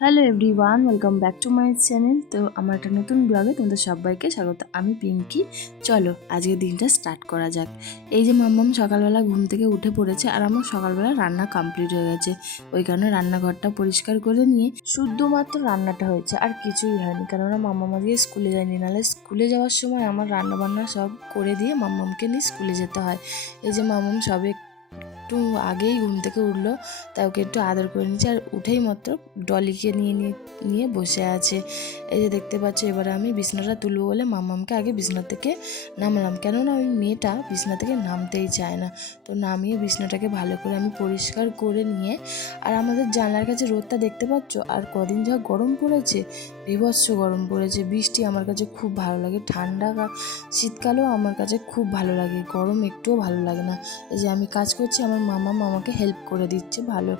Hello everyone, welcome back to my channel. তো আমার একটা নতুন ব্লগে তোমাদের সবাইকে স্বাগত। আমি পিঙ্কি। চলো আজকের দিনটা স্টার্ট করা যাক। এই যে মাম্মাম সকালবেলা ঘুম থেকে উঠে পড়েছে আর আমার সকালবেলা রান্না কমপ্লিট হয়ে গেছে। ওই কারণে রান্নাঘরটা পরিষ্কার করে নিয়ে শুধুমাত্র রান্নাটা হয়েছে, আর কিছুই হয়নি, কেননা মাম্মাম আজকে স্কুলে যায়নি। নাহলে স্কুলে যাওয়ার সময় আমার রান্না বান্না সব করে দিয়ে মাম্মামকে নিয়ে স্কুলে যেতে হয়। এই যে মাম্মাম সবে একটু আগেই ঘুম থেকে উঠলো, তাই ওকে একটু আদর করে নিচ্ছে। আর উঠেই মাত্র ডলিকে নিয়ে বসে আছে। এই যে দেখতে পাচ্ছ, এবারে আমি বিছনাটা তুলবো বলে মাম্মামকে আগে বিছনা থেকে নামালাম, কেননা ওই মেয়েটা বিছনা থেকে নামতেই চায় না। তো নামিয়ে বিছনাটাকে ভালো করে আমি পরিষ্কার করে নিয়ে, আর আমাদের জানলার কাছে রোদটা দেখতে পাচ্ছ, আর কদিন যা গরম পড়েছে, বীভৎস গরম পড়েছে। বৃষ্টি আমার কাছে খুব ভালো লাগে, ঠান্ডা শীতকালেও আমার কাছে খুব ভালো লাগে, গরম একটুও ভালো লাগে না। এই যে আমি কাজ করছি, আমার মামা আমাকে হেল্প করে দিচ্ছে। ভালো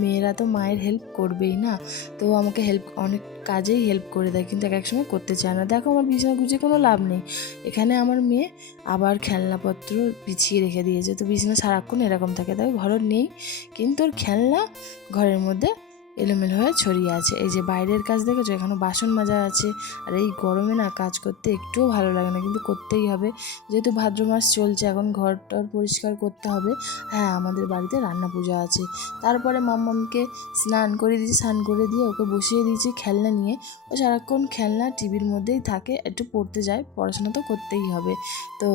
মেয়েরা তো মায়ের হেল্প করবেই না, তো আমাকে অনেক কাজেই হেল্প করে দেয়, কিন্তু এক এক সময় করতে চায় না। দেখো আমার বিছানা গুছিয়ে কোনো লাভ নেই, এখানে আমার মেয়ে আবার খেলনাপত্র বিছিয়ে রেখে দিয়েছে। তো বিছানা সারাক্ষণ এরকম থাকে, দেখো ঘর নেই, কিন্তু ওর খেলনা ঘরের মধ্যে এলোমেলো হয়ে ছড়িয়ে আছে। এই যে বাইরের কাজ দেখেছো, এখানে বাসন মাজা আছে। আর এই গরমে না কাজ করতে একটুও ভালো লাগে না, কিন্তু করতেই হবে, যেহেতু ভাদ্র মাস চলছে, এখন ঘরটার পরিষ্কার করতে হবে। হ্যাঁ, আমাদের বাড়িতে রান্না পূজা আছে। তারপরে মাম্মামকে স্নান করে দিয়েছি, স্নান করে দিয়ে ওকে বসিয়ে দিয়েছি খেলনা নিয়ে। ও সারাক্ষণ খেলনা টিভির মধ্যেই থাকে, একটু পড়তে যায়, পড়াশোনা তো করতেই হবে। তো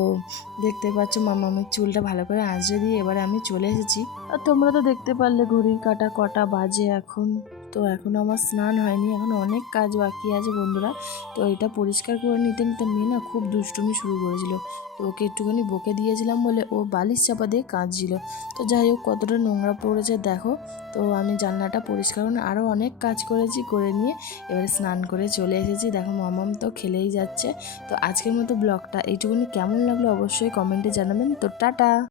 দেখতে পাচ্ছ মাম্মামের চুলটা ভালো করে আঁচড়ে দিয়ে এবারে আমি চলে এসেছি। আর তোমরা তো দেখতে পারলে ঘড়ির কাঁটা কটা বাজে এখন। তো এখনও আমার স্নান হয়নি, এখন অনেক কাজ বাকি আছে বন্ধুরা। তো এটা পরিষ্কার করে নিতে নিতে মেয়ে না খুব দুষ্টুমি শুরু করেছিল। তো ওকে একটুখানি বকে দিয়েছিলাম বলে ও বালিশ চাপা দিয়ে কাঁদছিল। তো যাই হোক, কতটা নোংরা পড়েছে দেখো। তো আমি জানলাটা পরিষ্কার করে আরও অনেক কাজ করেছি, করে নিয়ে এবারে স্নান করে চলে এসেছি। দেখো মামাম তো খেলেই যাচ্ছে। তো আজকের মতো ব্লগটা এইটুকুনি, কেমন লাগলো অবশ্যই কমেন্টে জানাবেন। তো টাটা।